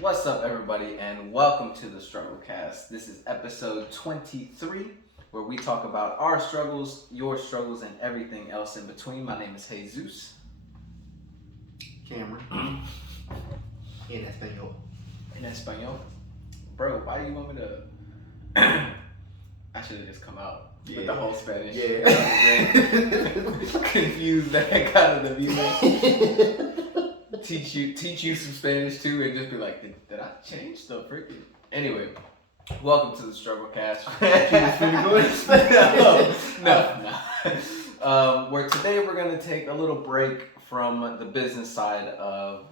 What's up, everybody, and welcome to the Struggle Cast. This is episode 23, where we talk about our struggles, your struggles, and everything else in between. My name is Jesus. Cameron. In Espanol. In Espanol. Bro, why do you want me to... I should have just come out with the whole Spanish. Yeah. Confused the heck out of the viewers. Teach you some Spanish too, and just be like, did I change the freaking... Anyway, welcome to the Struggle Cast. No. Where today we're going to take a little break from the business side of...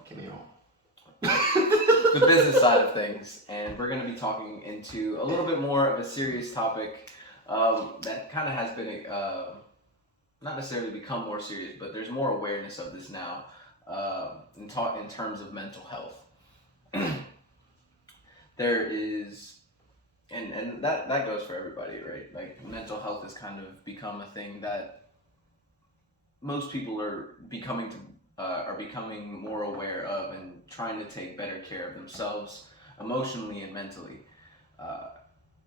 the business side of things, and we're going to be talking into a little bit more of a serious topic that kind of has been not necessarily become more serious, but there's more awareness of this now in terms of mental health. There is, and that goes for everybody, right? Like, mental health has kind of become a thing that most people are becoming more aware of and trying to take better care of themselves emotionally and mentally.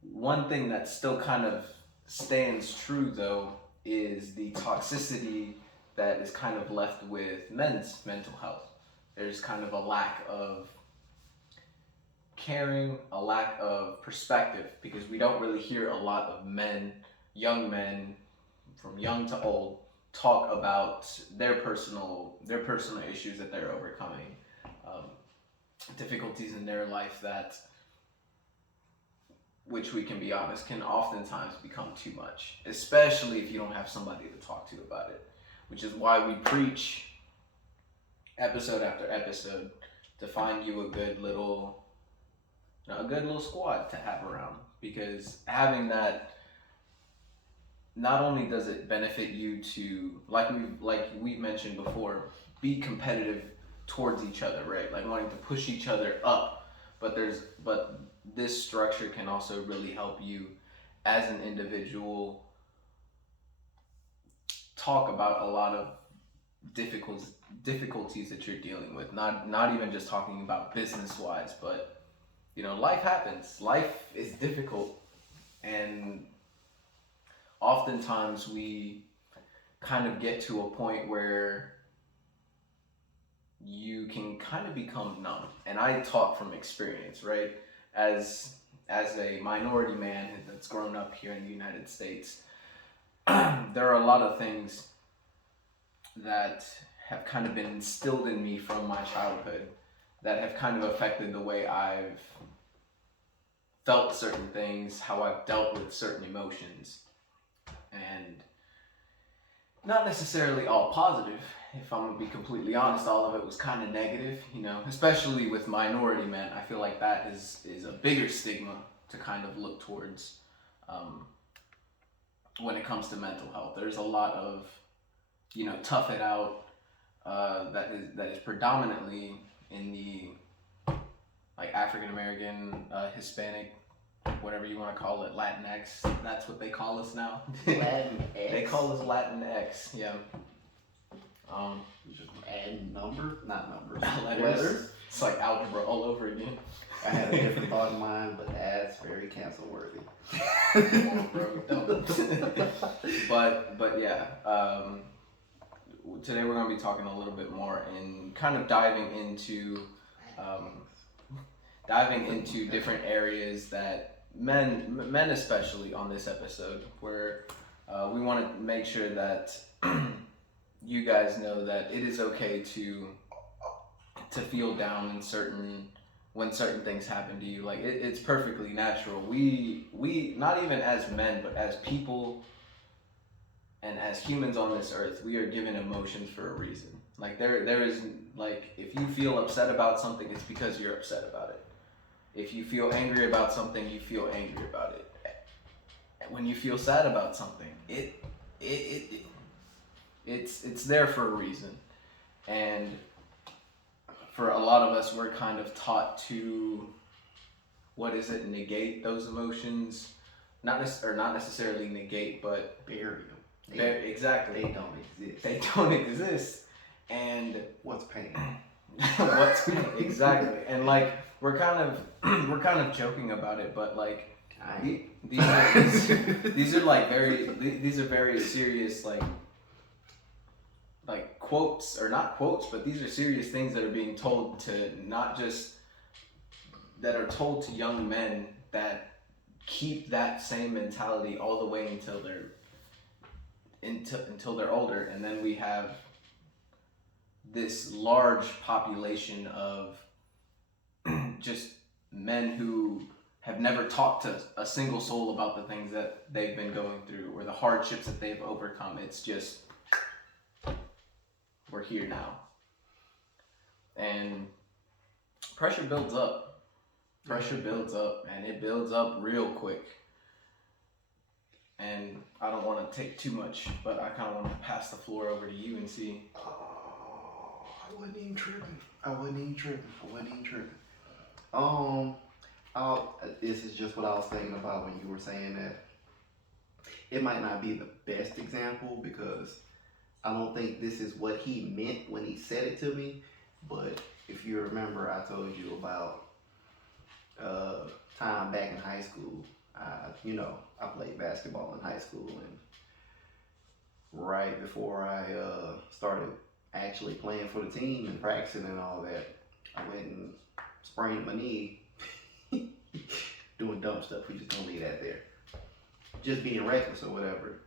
One thing that still kind of stands true, though, is the toxicity that is kind of left with men's mental health. There's kind of a lack of caring, a lack of perspective, because we don't really hear a lot of young men, from young to old, talk about their personal issues that they're overcoming, difficulties in their life that, which we can be honest, can oftentimes become too much, especially if you don't have somebody to talk to about it, which is why we preach episode after episode to find you a good little squad to have around, because having that, not only does it benefit you to, like we've mentioned before, be competitive towards each other, right? Like wanting to push each other up, but this structure can also really help you as an individual talk about a lot of difficulties that you're dealing with. Not even just talking about business wise, but life happens. Life is difficult, and oftentimes we kind of get to a point where you can kind of become numb. And I talk from experience, right? As a minority man that's grown up here in the United States, there are a lot of things that have kind of been instilled in me from my childhood that have kind of affected the way I've felt certain things, how I've dealt with certain emotions. And not necessarily all positive, if I'm gonna be completely honest. All of it was kind of negative, especially with minority men. I feel like that is a bigger stigma to kind of look towards when it comes to mental health. There's a lot of, tough it out that is predominantly in the African American, Hispanic, whatever you want to call it, Latinx. That's what they call us now. Latinx. They call us Latinx. Yeah. You just add not numbers. Letters. It's like algebra all over again. I had a different thought in mind, but that's very cancel worthy. Come on, bro, don't. But yeah. Today we're gonna be talking a little bit more and kind of diving into different areas that men especially on this episode, where we want to make sure that you guys know that it is okay to feel down when certain things happen to you. Like it's perfectly natural. We not even as men, but as people and as humans on this earth, we are given emotions for a reason. Like there is, like, if you feel upset about something, it's because you're upset about it. If you feel angry about something, you feel angry about it. When you feel sad about something, it's there for a reason. And for a lot of us, we're kind of taught to, negate those emotions. Not necessarily negate, but bury them. Exactly. They don't exist. They don't exist. And what's pain? What's exactly? And like we're kind of we're kind of joking about it, but like these are like these are very serious like quotes, or not quotes, but these are serious things that are being told to, not just that are told to young men that keep that same mentality all the way until they're older. And then we have this large population of just men who have never talked to a single soul about the things that they've been going through or the hardships that they've overcome. It's just, we're here now. And pressure builds up. Pressure builds up, and it builds up real quick. And I don't want to take too much, but I kind of want to pass the floor over to you and see. Oh, I wasn't even tripping. This is just what I was thinking about when you were saying that. It might not be the best example because I don't think this is what he meant when he said it to me. But if you remember, I told you about time back in high school. I played basketball in high school, and right before I started actually playing for the team and practicing and all that, I went and sprained my knee doing dumb stuff. We just don't leave that there. Just being reckless or whatever.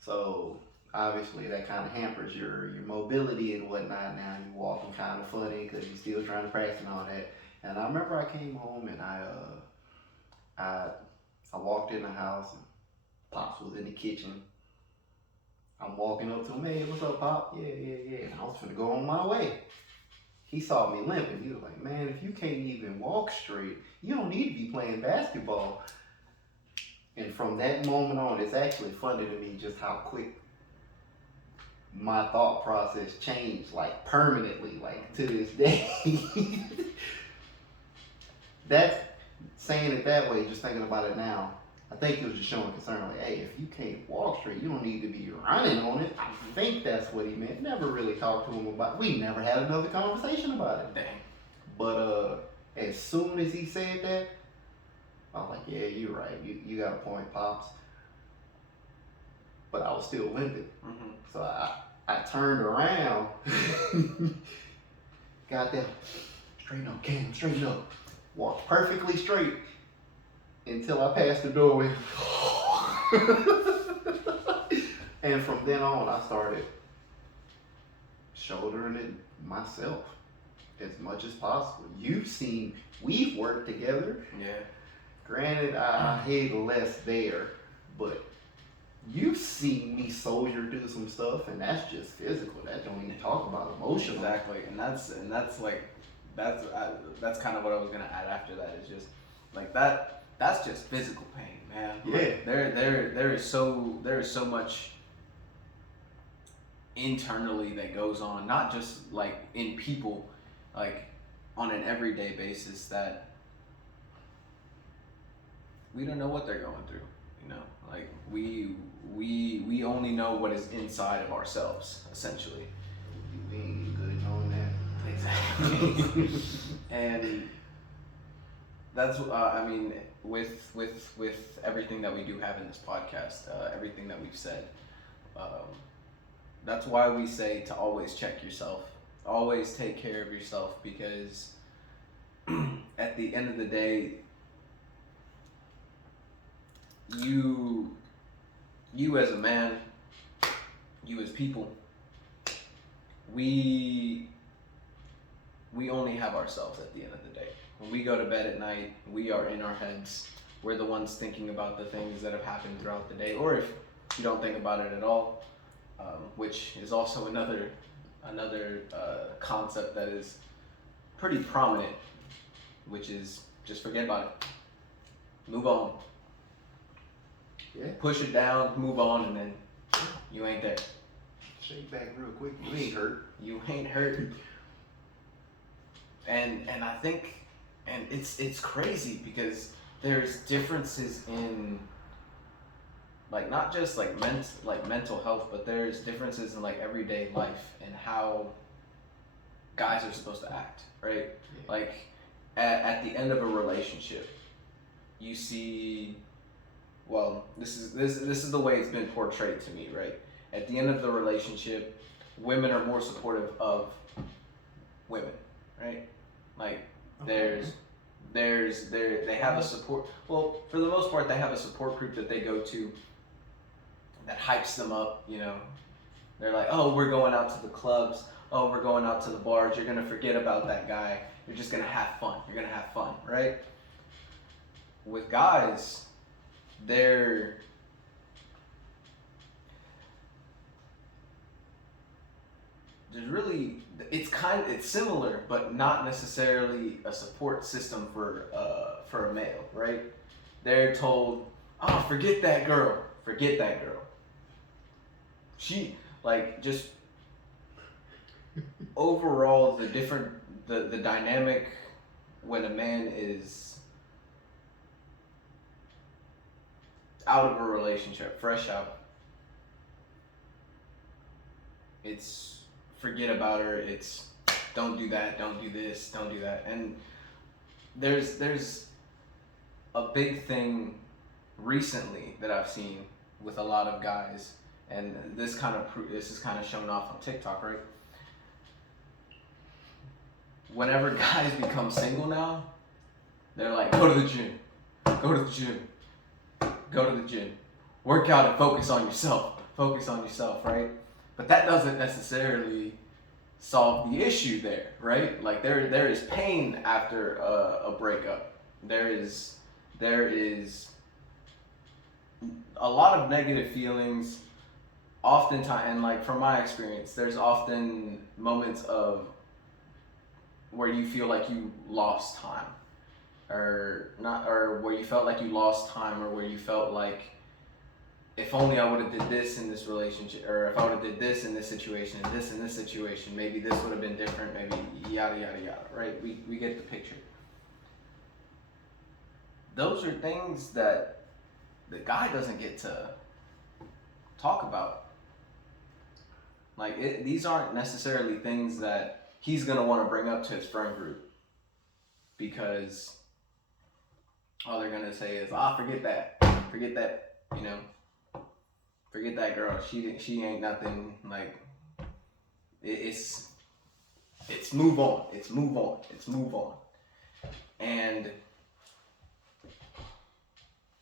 So obviously that kind of hampers your mobility and whatnot. Now you're walking kind of funny because you're still trying to practice and all that. And I remember I came home and I walked in the house and Pops was in the kitchen. I'm walking up to him, hey, what's up, Pop? Yeah. And I was finna go on my way. He saw me limping. He was like, man, if you can't even walk straight, you don't need to be playing basketball. And from that moment on, it's actually funny to me just how quick my thought process changed, like permanently, like to this day. That's saying it that way, just thinking about it now. I think it was just showing concern, like, hey, if you can't walk straight, you don't need to be running on it. I think that's what he meant. Never really talked to him about it. We never had another conversation about it. Dang. But as soon as he said that, I was like, yeah, you're right. You got a point, Pops. But I was still limping. Mm-hmm. So I turned around. Got that. Straighten up, Cam, straighten up. Walked perfectly straight until I passed the doorway. And from then on, I started shouldering it myself as much as possible. We've worked together. Yeah. Granted, I hit less there, but you've seen me soldier do some stuff, and that's just physical. That don't even talk about emotional. Exactly, and that's kind of what I was gonna add after that. Is just like that. That's just physical pain, man. Yeah. Like, there is so much internally that goes on, not just like in people, like on an everyday basis, that we don't know what they're going through. You know, like we only know what is inside of ourselves, essentially. You ain't good knowing that. Exactly. And that's I mean, with everything that we do have in this podcast, everything that we've said, that's why we say to always check yourself, always take care of yourself, because at the end of the day, you as a man, you as people, we only have ourselves at the end of the day. When we go to bed at night, we are in our heads. We're the ones thinking about the things that have happened throughout the day, or if you don't think about it at all, which is also another concept that is pretty prominent, which is just forget about it. Move on. Yeah. Push it down, move on, and then you ain't there. Shake back real quick. You ain't hurt. You ain't hurt. And I think, and it's crazy because there's differences in, like, not just like mental health, but there's differences in like everyday life and how guys are supposed to act, right? Yeah. Like at the end of a relationship, you see, well, this is the way it's been portrayed to me, right? At the end of the relationship, women are more supportive of women, right? Like there's they have a support, well, for the most part they have a support group that they go to that hypes them up, you know. They're like, oh, we're going out to the clubs, oh, we're going out to the bars, you're gonna forget about that guy, you're just gonna have fun, right? With guys, they're there's really it's similar but not necessarily a support system for a male, right? They're told, oh, forget that girl, she, like, just overall the different the dynamic when a man is out of a relationship, fresh out, it's forget about her, it's don't do that, don't do this, don't do that. And there's a big thing recently that I've seen with a lot of guys, and this is kind of shown off on TikTok, right? Whenever guys become single now, they're like, go to the gym, work out and focus on yourself, right? But that doesn't necessarily solve the issue there, right? Like there is pain after a breakup. There is a lot of negative feelings. Oftentimes, and like from my experience, there's often moments of where you feel like you lost time, or not, or where you felt like you lost time, or where you felt like, if only I would have did this in this relationship, or if I would have did this in this situation, and this in this situation, maybe this would have been different, maybe yada yada yada, right? We get the picture. Those are things that the guy doesn't get to talk about. Like these aren't necessarily things that he's gonna want to bring up to his friend group, because all they're gonna say is, forget that, you know. Forget that girl. She ain't nothing. Like it's move on. It's move on. And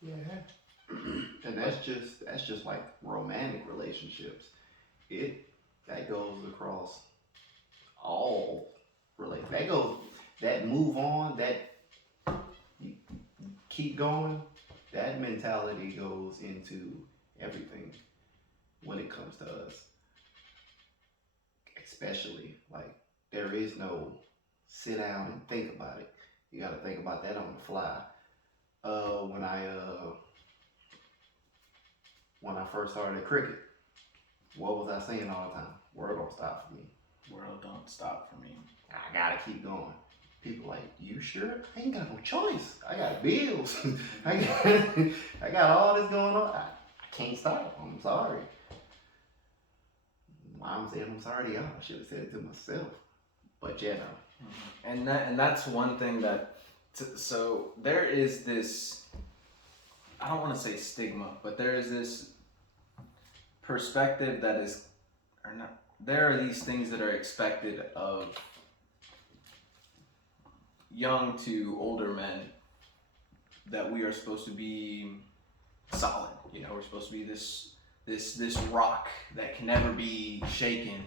yeah, and that's just like romantic relationships. That goes across all relationships. That move on. That you keep going. That mentality goes into everything when it comes to us, especially, like, there is no sit down and think about it. You got to think about that on the fly. When I first started at cricket, what was I saying all the time? World don't stop for me. World don't stop for me. I gotta keep going. People like, you sure? I ain't got no choice. I got bills. I got all this going on. I can't stop. I'm sorry. Mom said I'm sorry to y'all. I should have said it to myself. But yeah, no. And that's one thing that. So there is this. I don't want to say stigma, but there is this perspective that is, or not. There are these things that are expected of young to older men, that we are supposed to be solid. You know, we're supposed to be this rock that can never be shaken.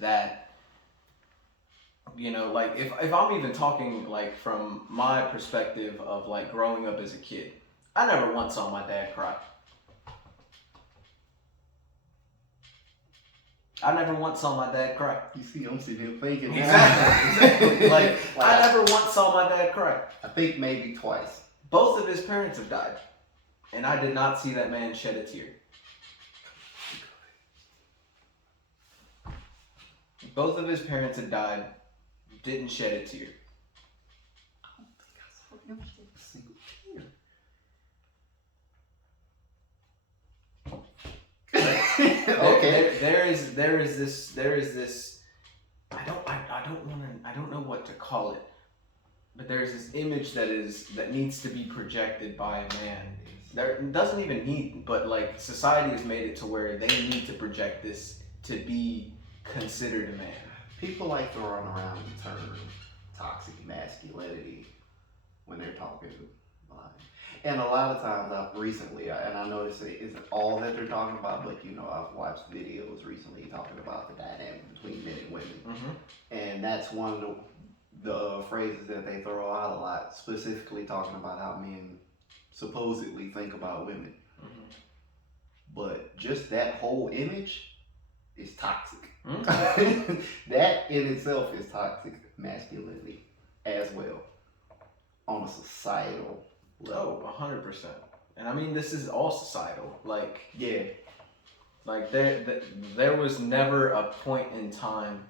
That, you know, like if I'm even talking like from my perspective of like growing up as a kid, I never once saw my dad cry. I never once saw my dad cry. You see, I'm sitting here thinking. Exactly. Like I never once saw my dad cry. I think maybe twice. Both of his parents have died, and I did not see that man shed a tear. Both of his parents had died, didn't shed a tear. I don't think I saw him shed a single tear. Okay. There is this. I I don't know what to call it, but there's this image that needs to be projected by a man. There it doesn't even need, but like society has made it to where they need to project this to be considered a man. People like throwing around the term toxic masculinity when they're talking about it. And a lot of times I've recently, and I noticed it isn't all that they're talking about, but I've watched videos recently talking about the dynamic between men and women. Mm-hmm. And that's one of the phrases that they throw out a lot, specifically talking about how men supposedly think about women. Mm-hmm. But just that whole image is toxic. Mm-hmm. That in itself is toxic masculinity as well on a societal level. Oh, 100%. And I mean, this is all societal. Like, Yeah. like there was never a point in time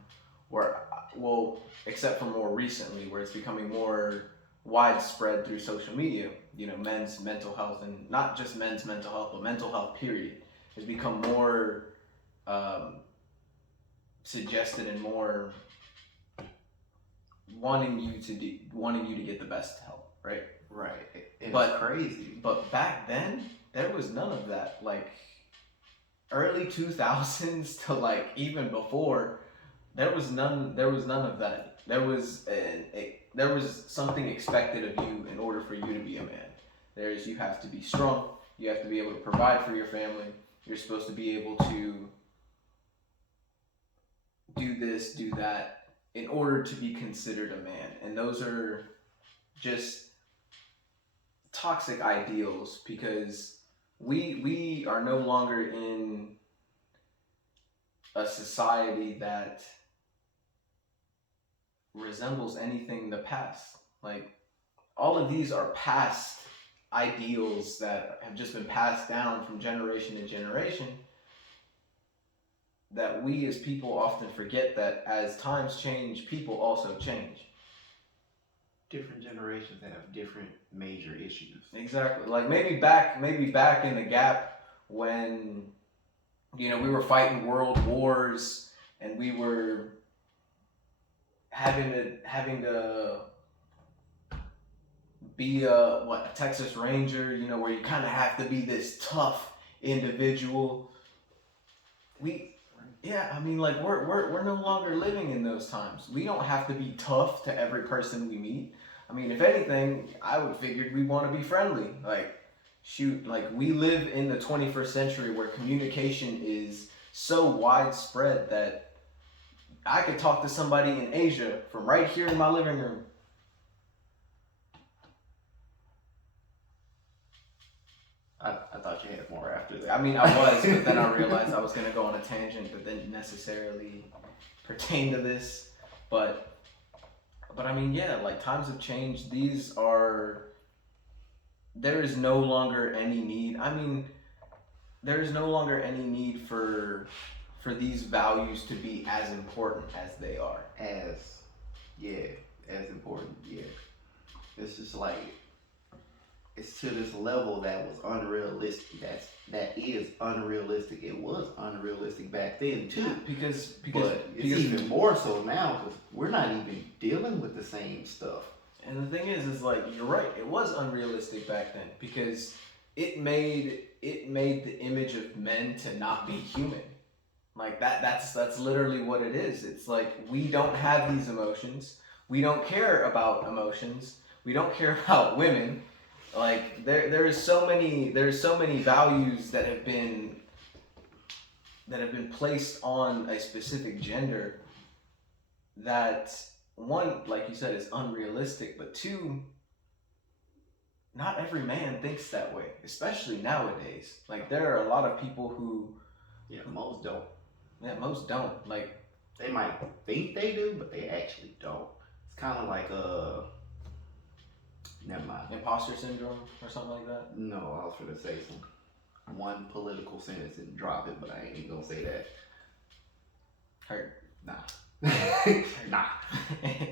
where, well, except for more recently, where it's becoming more widespread through social media. Men's mental health, and not just men's mental health, but mental health period, has become more suggested and more wanting you to get the best help, right? Right. It's But- crazy. But back then, there was none of that. Like early 2000s to like even before, there was none of that. There was something expected of you in order for you to be a man. You have to be strong. You have to be able to provide for your family. You're supposed to be able to do this, do that, in order to be considered a man. And those are just toxic ideals, because we are no longer in a society that resembles anything in the past. Like, all of these are past ideals that have just been passed down from generation to generation, that we as people often forget that as times change, people also change. Different generations have different major issues. Exactly. Like maybe back in the gap when we were fighting world wars and we were having to be a Texas Ranger, where you kind of have to be this tough individual. I mean, like we're no longer living in those times. We don't have to be tough to every person we meet. I mean, if anything, I would figure we want to be friendly. Like, shoot, like we live in the 21st century where communication is so widespread that I could talk to somebody in Asia from right here in my living room. I thought you had more after that. I mean, I was, but then I realized I was going to go on a tangent that didn't necessarily pertain to this. But I mean, yeah, like times have changed. There is no longer any need. I mean, there is no longer any need for these values to be as important as they are. As important, yeah. It's just like, it's to this level that was unrealistic. That is unrealistic. It was unrealistic back then too. Because But it's even more so now because we're not even dealing with the same stuff. And the thing is like, you're right. It was unrealistic back then because it made the image of men to not be human. Like that's literally what it is. It's like, we don't have these emotions. We don't care about emotions. We don't care about women. Like there's so many values that have been placed on a specific gender that, one, like you said, is unrealistic, but two, not every man thinks that way, especially nowadays. Like there are a lot of people who Most don't. Most don't. Like, they might think they do, but they actually don't. It's kind of like never mind. Imposter syndrome or something like that? No, I was gonna say one political sentence and drop it, but I ain't gonna say that. Hurt. Nah.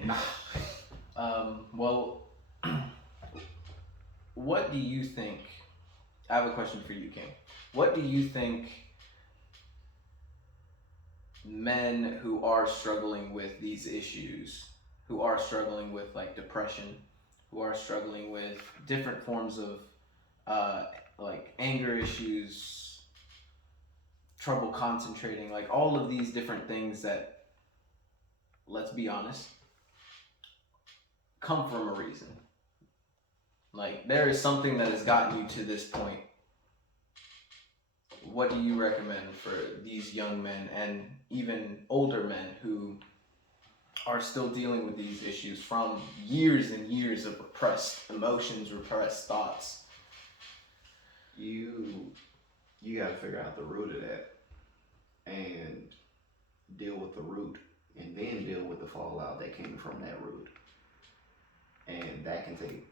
Nah. Well, what do you think? I have a question for you, King. What do you think men who are struggling with these issues, who are struggling with like depression, who are struggling with different forms of uh, like anger issues, trouble concentrating, like all of these different things that, let's be honest, come from a reason. Like there is something that has gotten you to this point. What do you recommend for these young men and even older men who are still dealing with these issues from years and years of repressed emotions, repressed thoughts? You got to figure out the root of that and deal with the root, and then deal with the fallout that came from that root. And that can take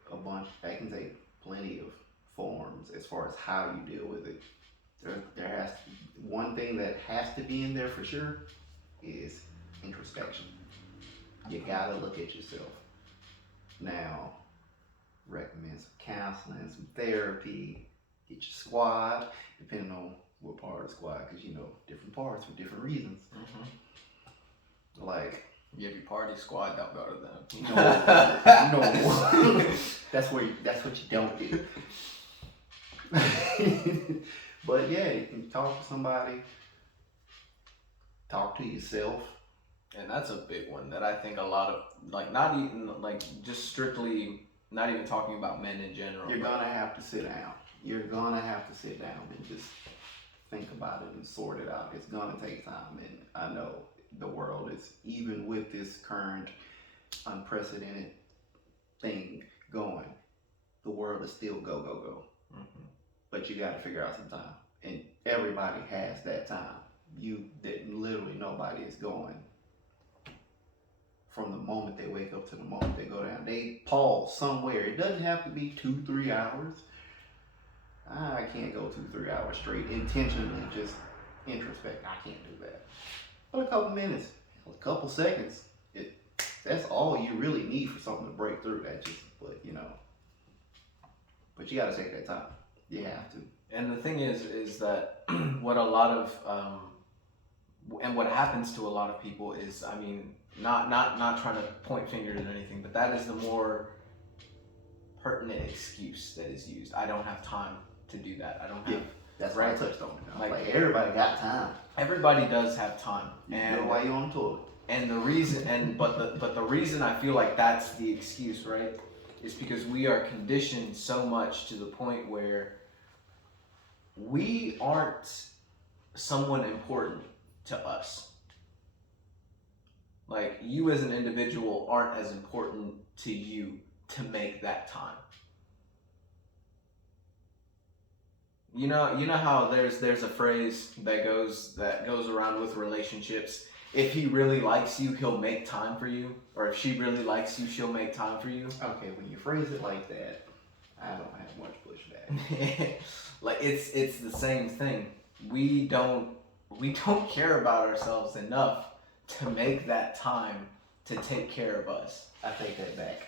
plenty of forms as far as how you deal with it. There has to be, one thing that has to be in there for sure is introspection. You gotta look at yourself. Now, recommend some counseling, some therapy, get your squad, depending on what part of the squad, because different parts for different reasons. Mm-hmm. Like, you have your party squad, don't go to them. No. That's what you don't do. But yeah, you can talk to somebody, talk to yourself. And that's a big one that I think a lot of, like, not even, like, just strictly, not even talking about men in general. You're gonna have to sit down. You're gonna have to sit down and just think about it and sort it out. It's gonna take time, and I know the world is, even with this current unprecedented thing going, the world is still go, go, go. Mm-hmm. But you got to figure out some time, and everybody has that time. Literally nobody is going from the moment they wake up to the moment they go down. They pause somewhere. It doesn't have to be 2-3 hours. I can't go 2-3 hours straight intentionally just introspect. I can't do that. But a couple minutes, a couple seconds, that's all you really need for something to break through. But you got to take that time. You have to. And the thing is that what a lot of and what happens to a lot of people is, I mean, not trying to point fingers or anything, but that is the more pertinent excuse that is used. I don't have time to do that. I don't have. That's right. why I touched on it. Like everybody got time. Everybody does have time. And you know why you on the toilet. And the reason, but the reason I feel like that's the excuse, right, is because we are conditioned so much to the point where we aren't someone important to us. Like, you as an individual aren't as important to you to make that time. You know how there's a phrase that goes around with relationships. If he really likes you, he'll make time for you. Or if she really likes you, she'll make time for you. Okay, when you phrase it like that, I don't have much pushback. Like, it's the same thing. We don't care about ourselves enough to make that time to take care of us. I take that back.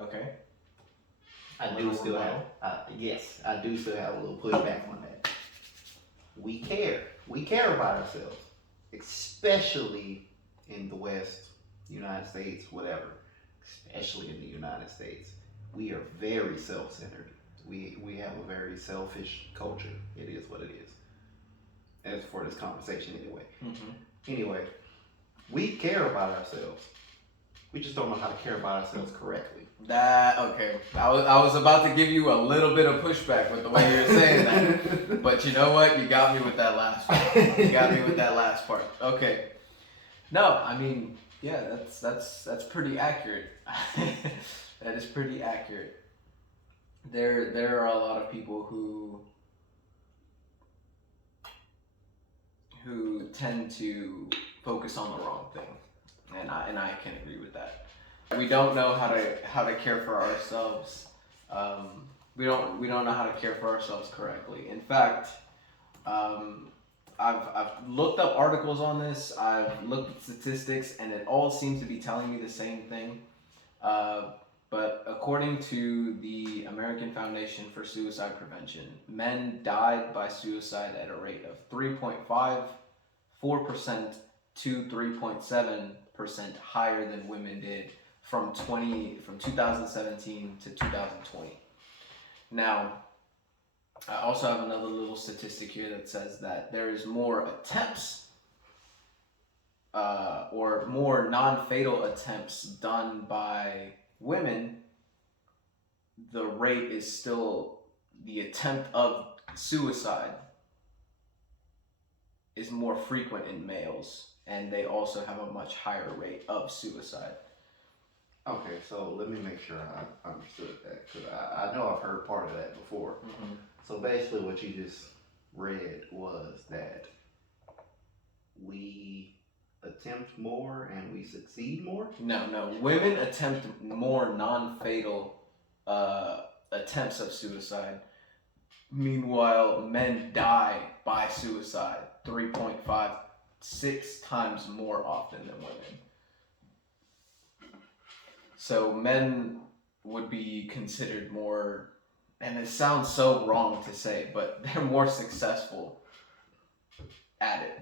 Okay. I do still have a little pushback on that. We care about ourselves, especially in the West, United States, whatever. Especially in the United States, we are very self-centered. We have a very selfish culture. It is what it is. As for this conversation, anyway. Mm-hmm. Anyway, we care about ourselves. We just don't know how to care about ourselves correctly. Okay. I was about to give you a little bit of pushback with the way you're saying that, but you know what? You got me with that last part. Okay. No, I mean, yeah, that's pretty accurate. That is pretty accurate. There are a lot of people who tend to focus on the wrong thing, and I can agree with that. We don't know how to care for ourselves. We don't know how to care for ourselves correctly. In fact, I've looked up articles on this. I've looked at statistics, and it all seems to be telling me the same thing. But according to the American Foundation for Suicide Prevention, men died by suicide at a rate of 3.5 4% to 3.7% higher than women did from 2017 to 2020. Now, I also have another little statistic here that says that there is more attempts or more non-fatal attempts done by women. The rate is still, the attempt of suicide is more frequent in males, and they also have a much higher rate of suicide. Okay, so let me make sure I understood that, because I know I've heard part of that before. Mm-hmm. So basically, what you just read was that we attempt more and we succeed more? No. Women attempt more non-fatal attempts of suicide. Meanwhile, men die by suicide 3.56 times more often than women. So men would be considered more, and it sounds so wrong to say, but they're more successful at it.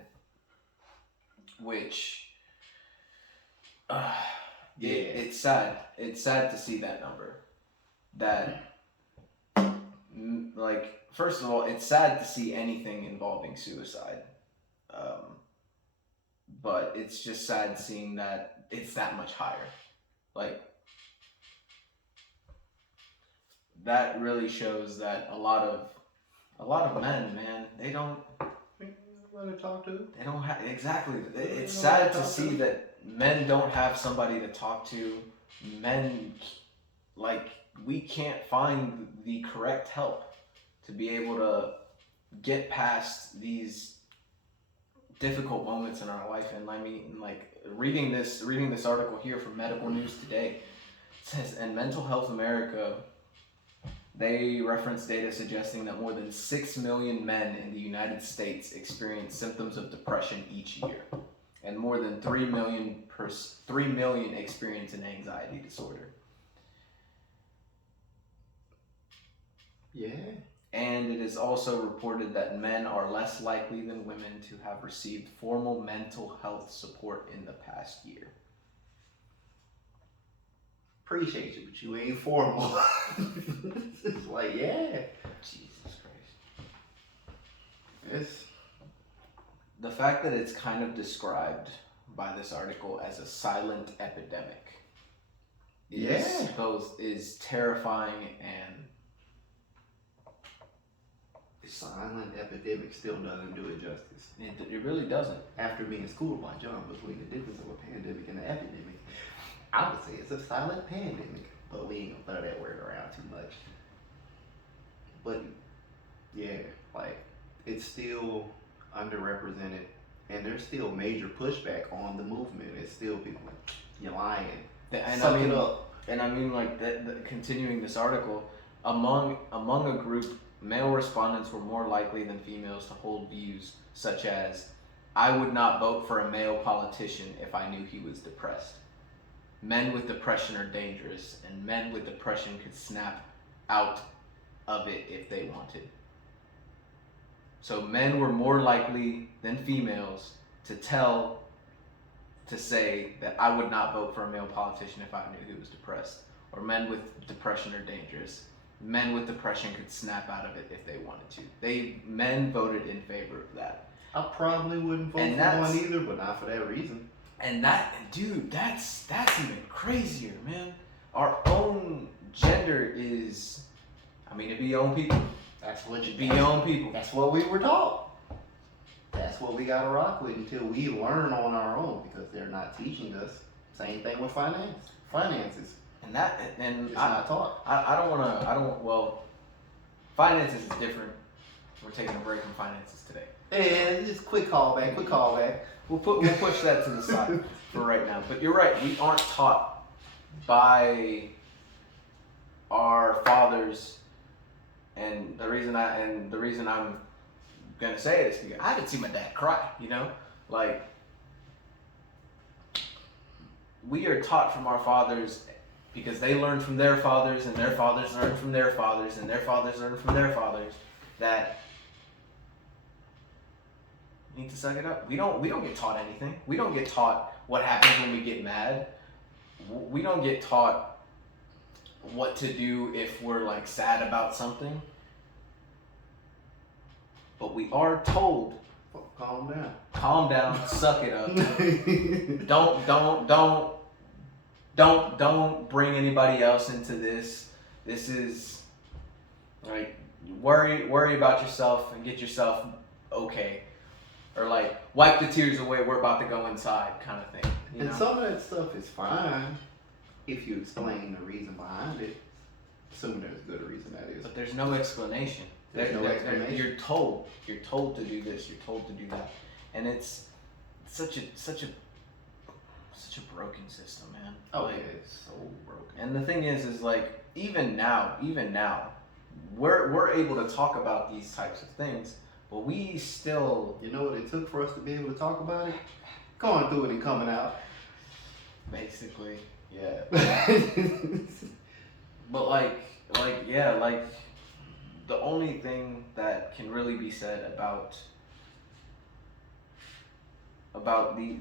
Which, it's sad. It's sad to see that number. That, like, first of all, it's sad to see anything involving suicide. But it's just sad seeing that it's that much higher. Like, that really shows that a lot of men, man, they don't Want to talk to? They don't have, exactly. It's sad to see that men don't have somebody to talk to. Men, like, we can't find the correct help to be able to get past these difficult moments in our life. And I mean, like, reading this article here from Medical News Today, it says, in Mental Health America, they reference data suggesting that more than 6 million men in the United States experience symptoms of depression each year, and more than 3 million experience an anxiety disorder. Yeah. And it is also reported that men are less likely than women to have received formal mental health support in the past year. Appreciate you, but you ain't formal. It's like, yeah. Jesus Christ. It's the fact that it's kind of described by this article as a silent epidemic is terrifying, and silent epidemic still doesn't do it justice. It really doesn't. After being schooled by John between the difference of a pandemic and an epidemic, I would say it's a silent pandemic, but we ain't gonna throw that word around too much. But yeah, like, it's still underrepresented, and there's still major pushback on the movement. It's still people like, you're lying. Suck it up. And I mean, like, continuing this article, among a group, male respondents were more likely than females to hold views such as, I would not vote for a male politician if I knew he was depressed. Men with depression are dangerous, and men with depression could snap out of it if they wanted. So men were more likely than females to say that I would not vote for a male politician if I knew he was depressed. Or men with depression are dangerous. Men with depression could snap out of it if they wanted to. Men voted in favor of that. I probably wouldn't vote for one either, but not for that reason. And that's even crazier, man. Our own gender is, I mean, it be your own people. That's what you be your own people. That's what we were taught. That's what we gotta rock with until we learn on our own, because they're not teaching us. Same thing with finances. And it's not taught. Well, finances is different. We're taking a break from finances today. Yeah, just quick callback. We'll push that to the side for right now. But you're right, we aren't taught by our fathers, and the reason I'm gonna say it is because I haven't seen my dad cry, you know? Like, we are taught from our fathers because they learned from their fathers, and their fathers learned from their fathers, and their fathers learned from their fathers, that You need to suck it up. We don't get taught anything. We don't get taught what happens when we get mad. We don't get taught what to do if we're like sad about something. But we are told, calm down, suck it up. Don't bring anybody else into this. This is like worry about yourself and get yourself okay. Or like wipe the tears away, we're about to go inside kind of thing. You know? Some of that stuff is fine if you explain the reason behind it. Assuming there's a good reason that is. But there's no explanation. There's no explanation. You're told to do this. You're told to do that, and it's such a broken system, man. Oh, like, yeah, it's so broken. And the thing is like even now, we're able to talk about these types of things, but we still. You know what it took for us to be able to talk about it? Going through it and coming out. Basically. Yeah. But like the only thing that can really be said about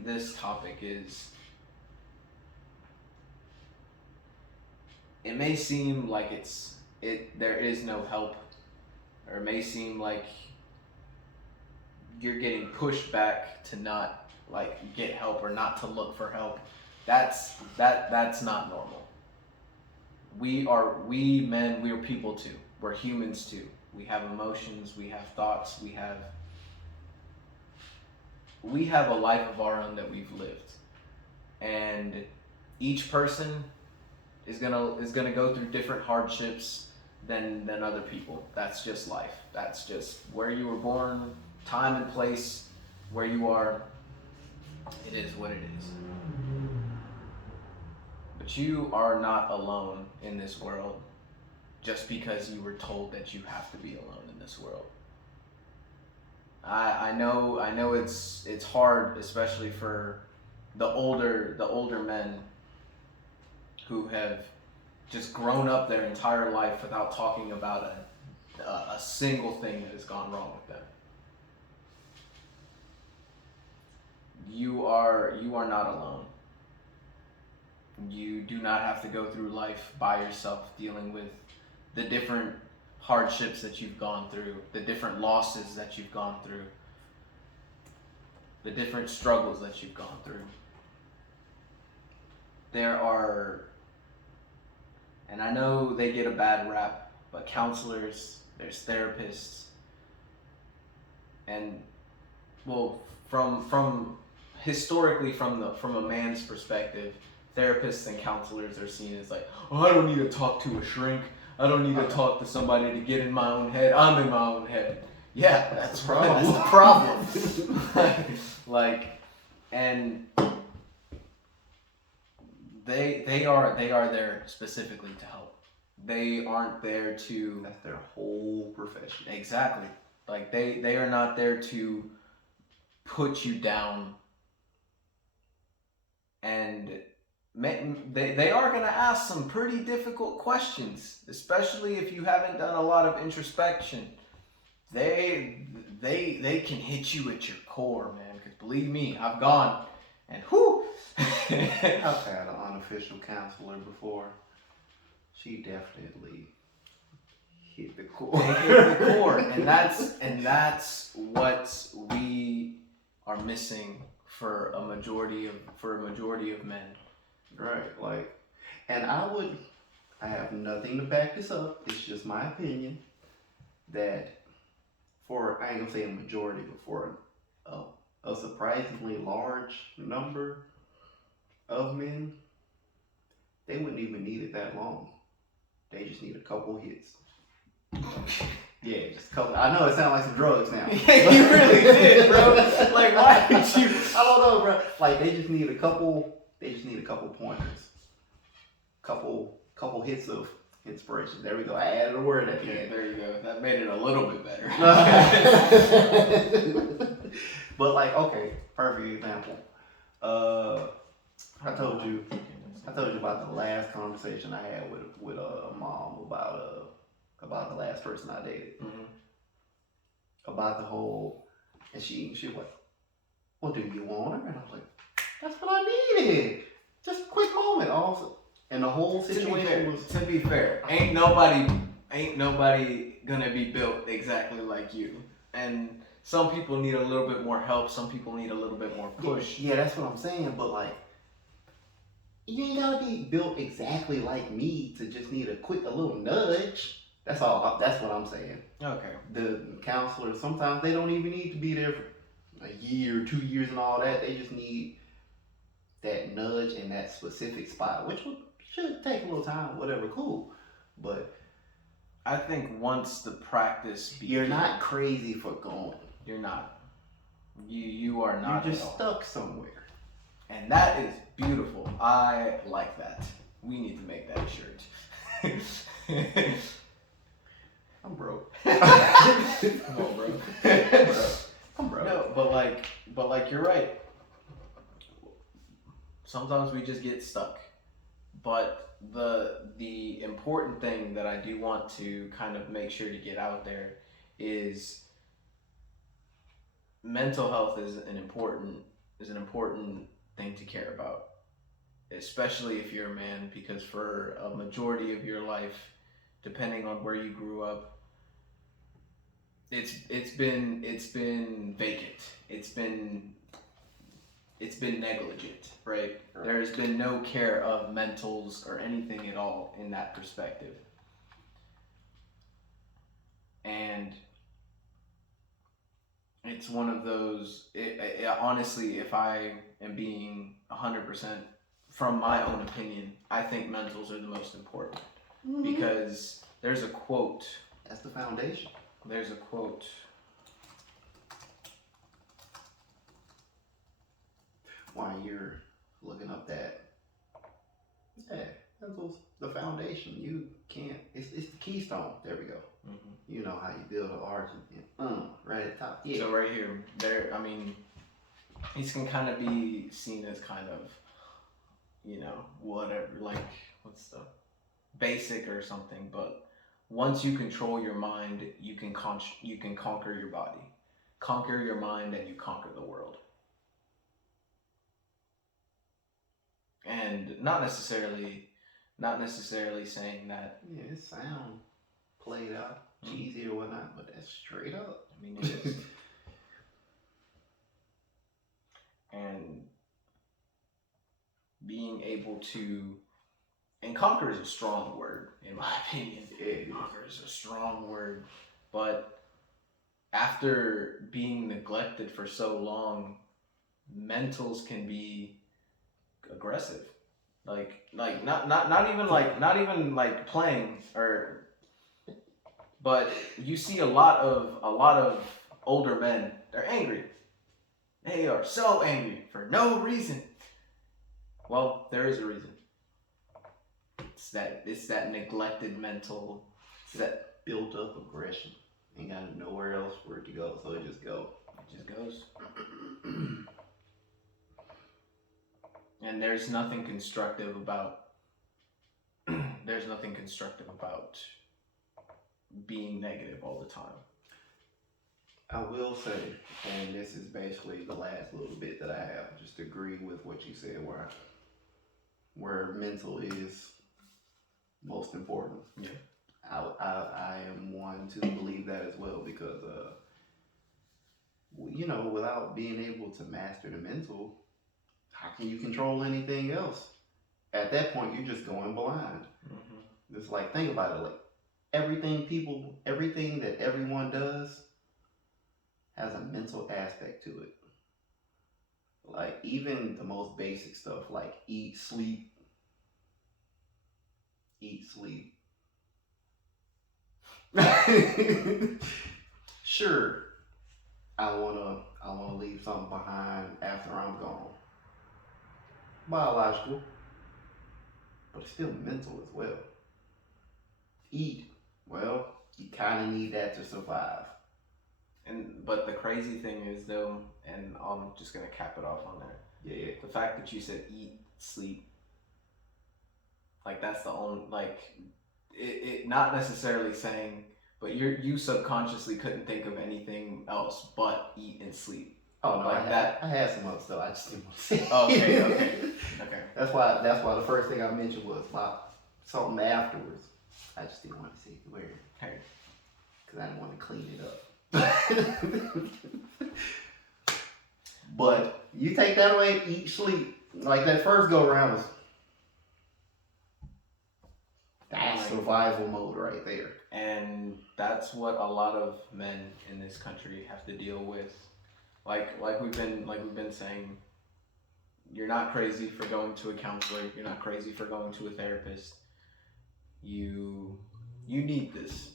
this topic is it may seem like there is no help, or it may seem like you're getting pushed back to not like get help or not to look for help. That's not normal. We men, we are people too. We're humans too. We have emotions, we have thoughts, we have a life of our own that we've lived. And each person is gonna go through different hardships than other people. That's just life. That's just where you were born, time and place, where you are. It is what it is. But you are not alone in this world just because you were told that you have to be alone in this world. I know it's hard, especially for the older men who have just grown up their entire life without talking about a single thing that has gone wrong with them. You are not alone. You do not have to go through life by yourself, dealing with the different hardships that you've gone through, the different losses that you've gone through, the different struggles that you've gone through. There are, and I know they get a bad rap, but counselors, there's therapists, and well, from historically from a man's perspective, therapists and counselors are seen as like, oh, I don't need to talk to a shrink. I don't need to talk to somebody to get in my own head. I'm in my own head. Yeah, that's the problem. That's the problem. Like, and they are there specifically to help. They aren't there to. That's their whole profession. Exactly. Like they are not there to put you down. And they are going to ask some pretty difficult questions, especially if you haven't done a lot of introspection. They can hit you at your core, man. Because believe me, I've gone and whoo. I've had an unofficial counselor before. She definitely hit the core. They hit the core, and that's what we are missing for a majority of men. Right, like, and I have nothing to back this up. It's just my opinion that I ain't gonna say a majority, but for a surprisingly large number of men, they wouldn't even need it that long. They just need a couple hits. Yeah, just a couple. I know it sounds like some drugs now. Yeah, you really did, bro. Like, why did you? I don't know, bro. Like, they just need a couple pointers. Couple hits of inspiration. There we go. I added a word at the end. There you go. That made it a little bit better. But like, okay, perfect example. I told you about the last conversation I had with mom about the last person I dated. Mm-hmm. About the whole, and she was well, do you want her? And I was like, that's what I needed. Just a quick moment. Also, and the whole situation was. To be fair, ain't nobody gonna be built exactly like you. And some people need a little bit more help. Some people need a little bit more push. Yeah, that's what I'm saying. But like, you ain't gotta be built exactly like me to just need a little nudge. That's all. That's what I'm saying. Okay. The counselors sometimes they don't even need to be there for a year, 2 years, and all that. They just need that nudge in that specific spot, which should take a little time. Whatever, cool. But I think once the practice begins, you're not crazy for going. You're not. You are not. You're just stuck somewhere. And that is beautiful. I like that. We need to make that shirt. I'm broke. Come on, bro. I'm broke. No, but like you're right. Sometimes we just get stuck. But the important thing that I do want to kind of make sure to get out there is mental health is an important thing to care about, especially if you're a man, because for a majority of your life, depending on where you grew up, it's been vacant. It's been negligent, right? There's been no care of mentals or anything at all in that perspective. And it's one of those, honestly, if I am being 100% from my own opinion, I think mentals are the most important. Mm-hmm. Because there's a quote. That's the foundation. There's a quote. While you're looking up that, yeah, mentals, the foundation. You can't, it's the keystone. There we go. Mm-hmm. You know how you build an arch and right at the top. Yeah. So right here, I mean, these can kind of be seen as kind of, whatever, like, what's the basic or something, but once you control your mind, you can conquer your body. Conquer your mind and you conquer the world. And not necessarily saying that. Yeah, it sound played out, cheesy or whatnot, but that's straight up. I mean, it is. And being able to, and conquer is a strong word, in my opinion. Yeah, conquer is a strong word, but after being neglected for so long, mentals can be aggressive, like not even like playing, or, but you see a lot of older men. They're angry. They are so angry for no reason. Well, there is a reason. It's that neglected mental, it's that built up aggression. Ain't got nowhere else for it to go, so it just go. It just goes. And there's nothing constructive about being negative all the time. I will say, and this is basically the last little bit that I have, just to agree with what you said, where mental is most important. Yeah. I am one to believe that as well, because without being able to master the mental, how can you control anything else? At that point, you're just going blind. Mm-hmm. It's like, think about it, like everything that everyone does has a mental aspect to it. Like, even the most basic stuff, like eat, sleep. Sure, I wanna leave something behind after I'm gone. Biological, but it's still mental as well. Eat, well, you kind of need that to survive. But the crazy thing is, though, and I'm just gonna cap it off on there. Yeah. The fact that you said eat, sleep, like that's the only, like, it not necessarily saying, but you subconsciously couldn't think of anything else but eat and sleep. Oh no, Like that? I had some other stuff. I just didn't want to say. Okay, okay. Okay. That's why the first thing I mentioned was about something afterwards. I just didn't want to say the word. Okay. Because I didn't want to clean it up. But you take that away, eat, sleep. Like that first go around was that's survival mode right there. And that's what a lot of men in this country have to deal with. Like we've been saying, you're not crazy for going to a counselor. You're not crazy for going to a therapist. You need this.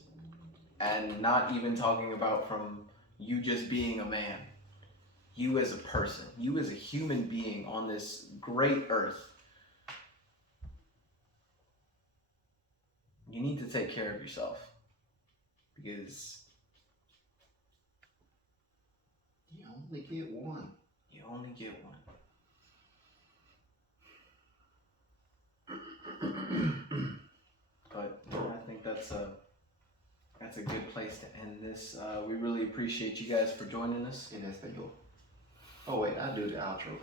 And not even talking about from you just being a man. You as a person, you as a human being on this great earth. You need to take care of yourself. Because you only get one. You only get one. But I think that's a good place to end this. We really appreciate you guys for joining us. And that's the goal. Oh wait, I do the outro.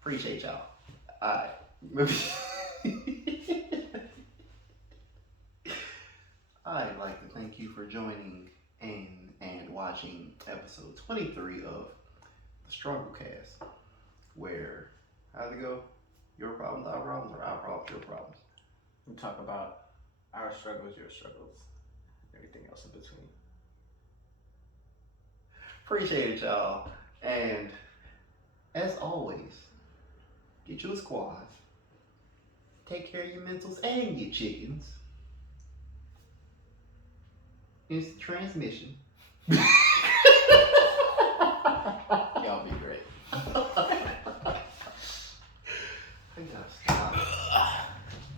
Appreciate y'all. Alright. I'd like to thank you for joining and watching episode 23 of the Struggle Cast, where how's it go? Your problems, our problems, or our problems, your problems. We talk about our struggles, your struggles, everything else in between. Appreciate it, y'all. And as always, get you a squad. Take care of your mentals and your chickens. Instant transmission. Y'all be great.